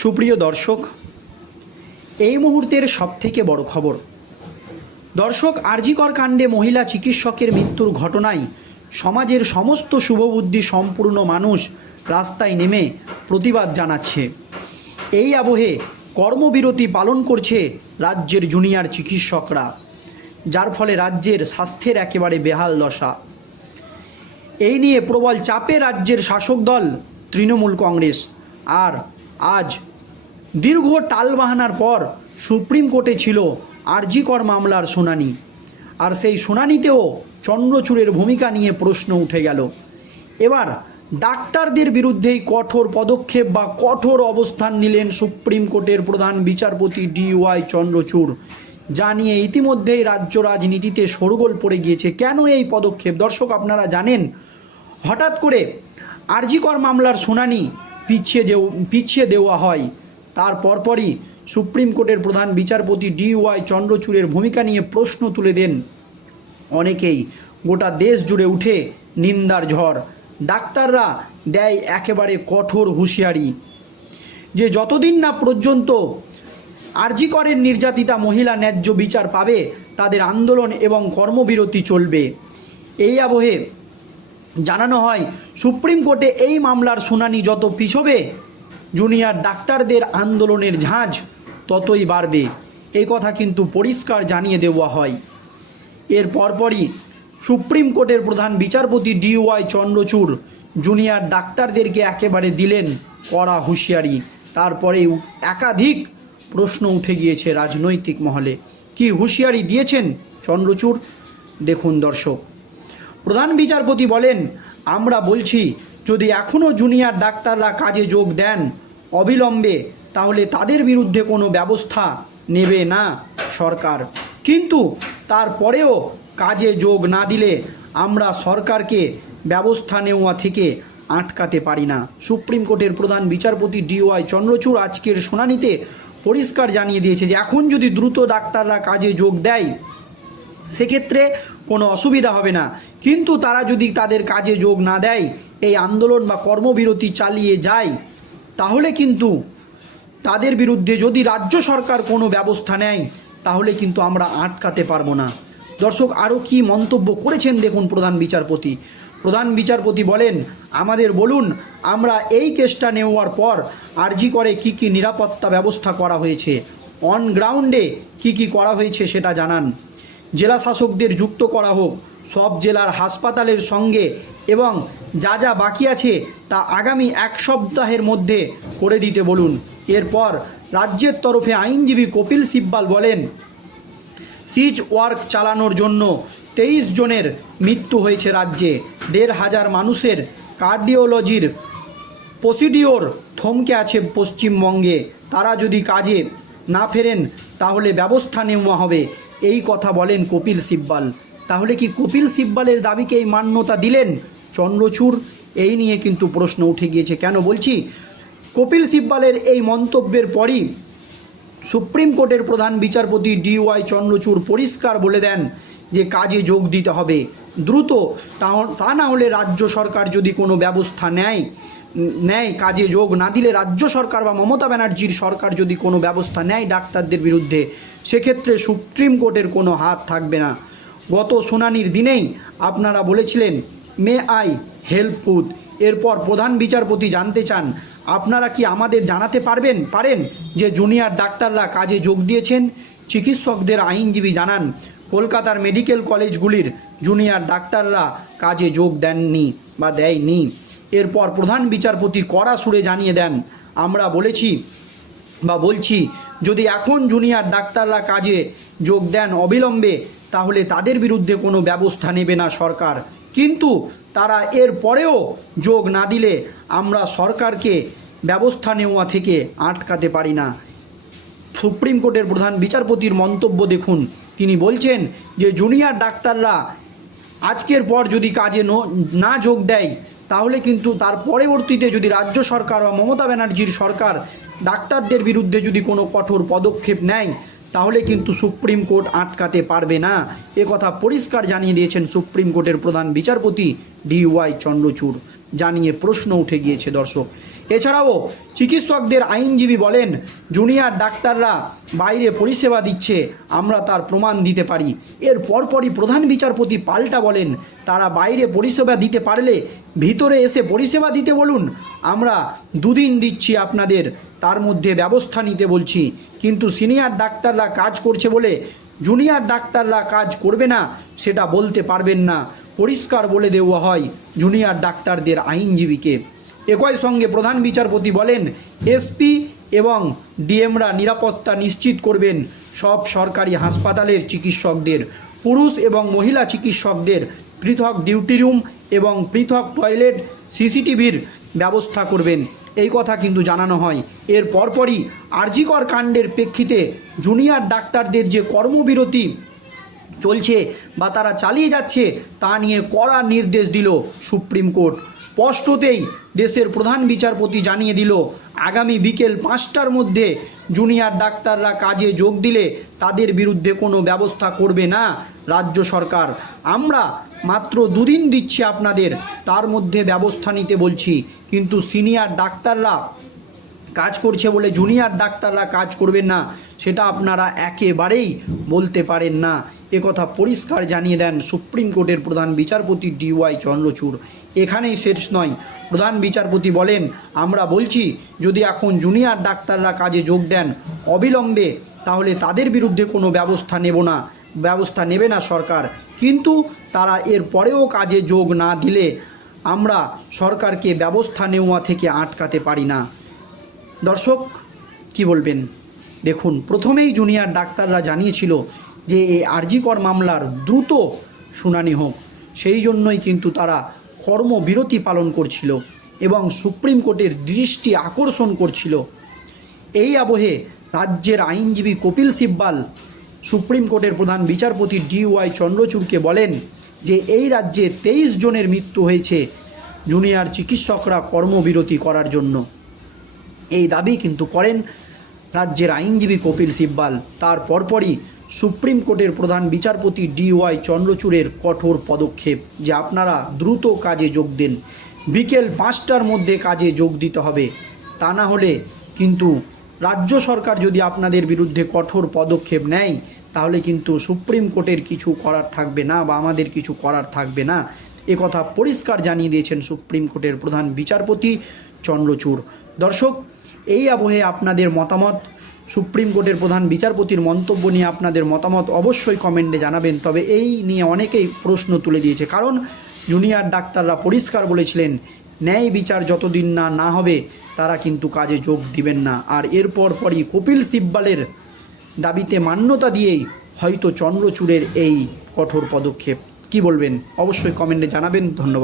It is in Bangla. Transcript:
সুপ্রিয় দর্শক, এই মুহূর্তের সবথেকে বড় খবর। দর্শক, আরজিকর কাণ্ডে মহিলা চিকিৎসকের মৃত্যুর ঘটনায় সমাজের সমস্ত শুভবুদ্ধি সম্পূর্ণ মানুষ রাস্তায় নেমে প্রতিবাদ জানাচ্ছে। এই আবহে কর্মবিরতি পালন করছে রাজ্যের জুনিয়র চিকিৎসকরা, যার ফলে রাজ্যের স্বাস্থ্যের একেবারে বেহাল দশা। এই নিয়ে প্রবল চাপে রাজ্যের শাসক দল, তৃণমূল কংগ্রেস, আর আজ দীর্ঘ টালবাহানার পর সুপ্রিম কোর্টে ছিল আরজিকর মামলার শুনানি। আর সেই শুনানিতেও চন্দ্রচূড়ের ভূমিকা নিয়ে প্রশ্ন উঠে গেল। এবার ডাক্তারদের বিরুদ্ধেই কঠোর পদক্ষেপ বা কঠোর অবস্থান নিলেন সুপ্রিম কোর্টের প্রধান বিচারপতি ডি ওয়াই চন্দ্রচূড়। যা নিয়ে ইতিমধ্যেই রাজ্য রাজনীতিতে শোরগোল পড়ে গিয়েছে। কেন এই পদক্ষেপ? দর্শক, আপনারা জানেন, হঠাৎ করে আরজিকর মামলার শুনানি পিছিয়ে দেও পিছিয়ে দেওয়া হয়। তার পরপরই সুপ্রিম কোর্টের প্রধান বিচারপতি ডি ওয়াই চন্দ্রচূড়ের ভূমিকা নিয়ে প্রশ্ন তুলে দেন। অনেকেই গোটা দেশ জুড়ে উঠে নিন্দার ঝড়। ডাক্তাররা দেয় একেবারে কঠোর হুঁশিয়ারি। যে যতদিন না পর্যন্ত আরজিকরের নির্যাতিতা মহিলা ন্যায্য বিচার পাবে, তাদের আন্দোলন এবং কর্মবিরতি চলবে। এই আবহে জানানো হয়, সুপ্রিম কোর্টে এই মামলার শুনানি যত পিছবে জুনিয়র ডাক্তারদের আন্দোলনের ঝাঁঝ ততই বাড়বে। এই কথা কিন্তু পরিষ্কার জানিয়ে দেওয়া হয়। এর পরপরই সুপ্রিম কোর্টের প্রধান বিচারপতি ডিওয়াই চন্দ্রচূড় জুনিয়র ডাক্তারদেরকে একেবারে দিলেন কড়া হুঁশিয়ারি। তারপরে একাধিক প্রশ্ন উঠে গিয়েছে রাজনৈতিক মহলে। কি হুঁশিয়ারি দিয়েছেন চন্দ্রচূড়? দেখুন দর্শক। প্রধান বিচারপতি বলেন, আমরা বলছি যদি এখনও জুনিয়র ডাক্তাররা কাজে যোগ দেন অবিলম্বে, তাহলে তাদের বিরুদ্ধে কোনো ব্যবস্থা নেবে না সরকার। কিন্তু তারপরেও কাজে যোগ না দিলে আমরা সরকারকে ব্যবস্থা নেওয়া থেকে আটকাতে পারি না। সুপ্রিম কোর্টের প্রধান বিচারপতি ডিওয়াই চন্দ্রচূড় আজকের শুনানিতে পরিষ্কার জানিয়ে দিয়েছে যে, এখন যদি দ্রুত ডাক্তাররা কাজে যোগ দেয় সেক্ষেত্রে কোনো অসুবিধা হবে না। কিন্তু তারা যদি তাদের কাজে যোগ না দেয়, এই আন্দোলন বা কর্মবিরতি চালিয়ে যায়, তাহলে কিন্তু তাদের বিরুদ্ধে যদি রাজ্য সরকার কোনো ব্যবস্থা নেয়, তাহলে কিন্তু আমরা আটকাতে পারব না। দর্শক আরও কি মন্তব্য করেছেন দেখুন প্রধান বিচারপতি। প্রধান বিচারপতি বলেন, আমাদের বলুন, আমরা এই কেসটা নেওয়ার পর আরজি করে কি কি নিরাপত্তা ব্যবস্থা করা হয়েছে? অন গ্রাউন্ডে কি কি করা হয়েছে সেটা জানান। জেলা শাসকদের যুক্ত করা হোক। সব জেলার হাসপাতালের সঙ্গে এবং যা যা বাকি আছে তা আগামী এক সপ্তাহের মধ্যে করে দিতে বলুন। এরপর রাজ্যের তরফে আইনজীবী কপিল সিব্বাল বলেন, সিজ ওয়ার্ক চালানোর জন্য তেইশ জনের মৃত্যু হয়েছে রাজ্যে। দেড় হাজার মানুষের কার্ডিওলজির প্রসিডিওর থমকে আছে পশ্চিমবঙ্গে। তারা যদি কাজে না ফেরেন, তাহলে ব্যবস্থা নেওয়া হবে। এই কথা বলেন কপিল সিব্বাল। তাহলে কি কপিল সিব্বালের দাবিকে এই মান্যতা দিলেন? চন্দ্রচূড়, এই নিয়ে কিন্তু প্রশ্ন উঠে গিয়েছে। কেন বলছি? কপিল সিব্বালের এই মন্তব্যের পরই সুপ্রিম কোর্টের প্রধান বিচারপতি ডিওয়াই চন্দ্রচূড় পরিষ্কার বলে দেন যে কাজে যোগ দিতে হবে। দ্রুত তা- না হলে রাজ্য সরকার যদি কোনো ব্যবস্থা নেয় নেয়, কাজে যোগ না দিলে রাজ্য সরকার বা মমতা ব্যানার্জির সরকার যদি কোনো ব্যবস্থা নেয় ডাক্তারদের বিরুদ্ধে, সেক্ষেত্রে সুপ্রিম কোর্টের কোনো হাত থাকবে না। গত শুনানির দিনেই আপনারা বলেছিলেন, মে আই হেল্প এরপর প্রধান বিচারপতি জানতে চান, আপনারা কি আমাদের জানাতে পারবেন, পারেন যে জুনিয়র ডাক্তাররা কাজে যোগ দিয়েছেন? চিকিৎসকদের আইনজীবী জানান, কলকাতার মেডিকেল কলেজগুলির জুনিয়র ডাক্তাররা কাজে যোগ দেননি বা দেয়নি। এরপর প্রধান বিচারপতি কড়া সুরে জানিয়ে দেন, আমরা বলেছি বা বলছি, যদি এখন জুনিয়র ডাক্তাররা কাজে যোগ দেন অবিলম্বে, তাহলে তাদের বিরুদ্ধে কোনো ব্যবস্থা নেবে না সরকার। কিন্তু তারা এর পরেও যোগ না দিলে আমরা সরকারকে ব্যবস্থা নেওয়া থেকে আটকাতে পারি না। সুপ্রিম কোর্টের প্রধান বিচারপতির মন্তব্য দেখুন। তিনি বলছেন যে, জুনিয়র ডাক্তাররা আজকের পর যদি কাজে ন- যোগ দেয় তাহলে কিন্তু তার পরবর্তীতে যদি রাজ্য সরকার বা মমতা ব্যানার্জির সরকার ডাক্তারদের বিরুদ্ধে যদি কোনো কঠোর পদক্ষেপ নেয় তাহলে কিন্তু সুপ্রিম কোর্ট আটকাতে পারবে না। এ কথা পরিষ্কার জানিয়ে দিয়েছেন সুপ্রিম কোর্টের প্রধান বিচারপতি ডি ওয়াই চন্দ্রচূড়। জানিয়ে প্রশ্ন উঠে গিয়েছে দর্শক। এছাড়াও চিকিৎসকদের আইনজীবী বলেন, জুনিয়র ডাক্তাররা বাইরে পরিষেবা দিচ্ছে, আমরা তার প্রমাণ দিতে পারি। এর পরপরই প্রধান বিচারপতি পাল্টা বলেন, তারা বাইরে পরিষেবা দিতে পারলে ভিতরে এসে পরিষেবা দিতে বলুন, আমরা দুদিন দিচ্ছি আপনাদের তার মধ্যে ব্যবস্থা নিতে বলছি। কিন্তু সিনিয়র ডাক্তাররা কাজ করছে বলে জুনিয়র ডাক্তাররা কাজ করবে না, সেটা বলতে পারবেন না। পরিষ্কার বলে দেওয়া হয় জুনিয়র ডাক্তারদের আইনজীবীকে। একই সঙ্গে প্রধান বিচারপতি বলেন, এসপি এবং ডিএমরা নিরাপত্তা নিশ্চিত করবেন সব সরকারি হাসপাতালের চিকিৎসকদের। পুরুষ এবং মহিলা চিকিৎসকদের পৃথক ডিউটি রুম এবং পৃথক টয়লেট, সিসিটিভির ব্যবস্থা করবেন। এই কথা কিন্তু জানানো হয়। এর পরপরই আরজিকর কাণ্ডের প্রেক্ষিতে জুনিয়র ডাক্তারদের যে কর্মবিরতি চলছে বা তারা চালিয়ে যাচ্ছে তা নিয়ে কড়া নির্দেশ দিল সুপ্রিম কোর্ট। স্পষ্টতেই দেশের প্রধান বিচারপতি জানিয়ে দিল, আগামী বিকেল পাঁচটার মধ্যে জুনিয়র ডাক্তাররা কাজে যোগ দিলে তাদের বিরুদ্ধে কোনো ব্যবস্থা করবে না রাজ্য সরকার। আমরা মাত্র দুদিন দিচ্ছি আপনাদের, তার মধ্যে ব্যবস্থা নিতে বলছি। কিন্তু সিনিয়র ডাক্তাররা কাজ করছে বলে জুনিয়র ডাক্তাররা কাজ করবেন না, সেটা আপনারা একেবারেই বলতে পারেন না। একথা পরিষ্কার জানিয়ে দেন সুপ্রিম কোর্টের প্রধান বিচারপতি ডিওয়াই চন্দ্রচূড়। এখানেই শেষ নয়। প্রধান বিচারপতি বলেন, আমরা বলছি, যদি এখন জুনিয়র ডাক্তাররা কাজে যোগ দেন অবিলম্বে, তাহলে তাদের বিরুদ্ধে কোনো ব্যবস্থা নেব না। ব্যবস্থা নেবে না সরকার। কিন্তু তারা এর পরেও কাজে যোগ না দিলে আমরা সরকারকে ব্যবস্থা নেওয়া থেকে আটকাতে পারি না। দর্শক, কি বলবেন? দেখুন, প্রথমেই জুনিয়র ডাক্তাররা জানিয়েছিল যে এই আরজিকর মামলার দ্রুত শুনানি হোক, সেই জন্যই কিন্তু তারা কর্মবিরতি পালন করছিল এবং সুপ্রিম কোর্টের দৃষ্টি আকর্ষণ করছিল। এই আবহে রাজ্যের আইনজীবী কপিল সিব্বাল সুপ্রিম কোর্টের প্রধান বিচারপতি ডি ওয়াই চন্দ্রচূড়কে বলেন যে এই রাজ্যে তেইশ জনের মৃত্যু হয়েছে জুনিয়র চিকিৎসকরা কর্মবিরতি করার জন্য। এই দাবি কিন্তু করেন রাজ্যের আইনজীবী কপিল সিব্বাল। তার পরপরই সুপ্রিম কোর্টের প্রধান বিচারপতি ডিওয়াই চন্দ্রচূড়ের কঠোর পদক্ষেপ যে আপনারা দ্রুত কাজে যোগ দেন। বিকেল পাঁচটার মধ্যে কাজে যোগ দিতে হবে। তা না হলে কিন্তু রাজ্য সরকার যদি আপনাদের বিরুদ্ধে কঠোর পদক্ষেপ নেয়, তাহলে কিন্তু সুপ্রিম কোর্টের কিছু করার থাকবে না বা আমাদের কিছু করার থাকবে না। একথা পরিষ্কার জানিয়ে দিয়েছেন সুপ্রিম কোর্টের প্রধান বিচারপতি চন্দ্রচূড়। দর্শক, এই আবহে আপনাদের মতামত সুপ্রিম কোর্টের প্রধান বিচারপতির মন্তব্য নিয়ে আপনাদের মতামত অবশ্যই কমেন্টে জানাবেন। তবে এই নিয়ে অনেকেই প্রশ্ন তুলে দিয়েছে। কারণ জুনিয়র ডাক্তাররা পরিষ্কার বলেছিলেন, ন্যায় বিচার যতদিন না না হবে, তারা কিন্তু কাজে যোগ দিবেন না। আর এরপর পরই কপিল সিব্বালের দাবিতে মান্যতা দিয়েই হয়তো চন্দ্রচূড়ের এই কঠোর পদক্ষেপ। কি বলবেন? অবশ্যই কমেন্টে জানাবেন। ধন্যবাদ।